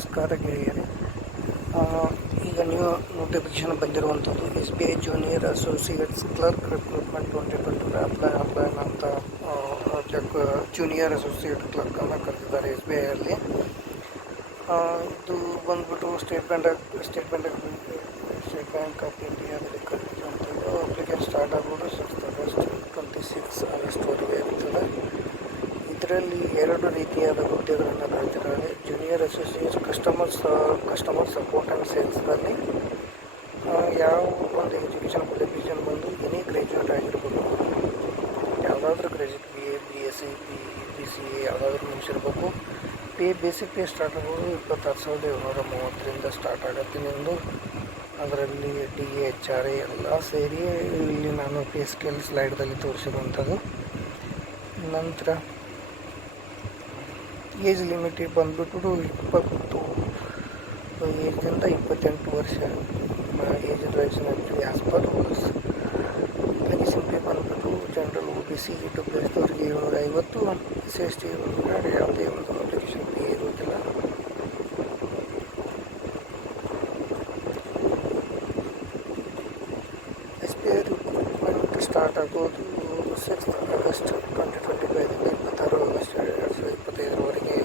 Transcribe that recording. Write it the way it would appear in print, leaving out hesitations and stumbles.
ನಮಸ್ಕಾರ ಗೆಳೆಯರೆ. ಈಗ ನೀವು ನೋಟಿಫಿಕೇಶನ್ ಬಂದಿರುವಂಥದ್ದು SBI junior associates clerk recruitment 2020 apply ಅಂತ ಜೂನಿಯರ್ ಅಸೋಸಿಯೇಟ್ ಕ್ಲರ್ಕನ್ನು ಕರೆದಿದ್ದಾರೆ SBI ಅಲ್ಲಿ. ಇದು ಬಂದ್ಬಿಟ್ಟು ಸ್ಟೇಟ್ ಬ್ಯಾಂಕ್ ಆಫ್ ಇಂಡಿಯಾದಲ್ಲಿ ಕರೆದಿರುವಂಥದ್ದು. ಅಪ್ಲಿಕೇಶನ್ ಸ್ಟಾರ್ಟ್ ಆಗೋದು 6 ಆಗಸ್ಟ್ 26 ಆಗಸ್ಟ್ವರೆಗೆ ಇರ್ತದೆ. ಇದರಲ್ಲಿ 2 ರೀತಿಯಾದ ಹುದ್ದೆಗಳನ್ನು ಕರೆದಿದ್ದಾರೆ. Junior associate customer support and ಸೇಲ್ಸ್ನಲ್ಲಿ ಯಾವ ಒಂದು ಎಜುಕೇಷನ್ ಕ್ವಾಲಿಫಿಕೇಷನ್ ಬಂದು ಎನಿ ಗ್ರ್ಯಾಜುಯೇಟ್ ಆಗಿರ್ಬೋದು, ಯಾವುದಾದ್ರೂ ಗ್ರ್ಯಾಜುಯೇಟ್ BA BSc BCA ಯಾವುದಾದ್ರೂ ಮುಗಿಸಿರ್ಬೇಕು. ಬೇಸಿಕ್ ಪೇ ಸ್ಟಾರ್ಟ್ ಆಗೋದು 26,730ರಿಂದ ಸ್ಟಾರ್ಟ್ ಆಗುತ್ತೆ ನಿಮ್ಮದು. ಅದರಲ್ಲಿ DA HRA ಎಲ್ಲ ಸೇರಿ ಇಲ್ಲಿ ನಾನು ಪೇ ಸ್ಕೇಲ್ ಸ್ಲೈಡ್ದಲ್ಲಿ ತೋರಿಸಿರುವಂಥದ್ದು. ನಂತರ ಏಜ್ ಲಿಮಿಟ್ ಬಂದ್ಬಿಟ್ಟು 20 ಏಜ್ದಿಂದ 28 ವರ್ಷ age reservation as per rules. Application fee ಬಂದ್ಬಿಟ್ಟು ಜನರಲ್ OBC EWS ಅವರಿಗೆ 750, SC ST ಯಾವುದೇ ಒಂದು ಅಪ್ಲಿಕೇಶನ್ ಫೀ ಇರುವುದಿಲ್ಲ. SBI ರಿಕ್ರೂಟ್ಮೆಂಟ್ ಸ್ಟಾರ್ಟ್ ಆಗೋದು 6 ಆಗಸ್ಟ್ 2025ರಿಂದ 26 ಆಗಸ್ಟ್ 2025ರವರೆಗೆ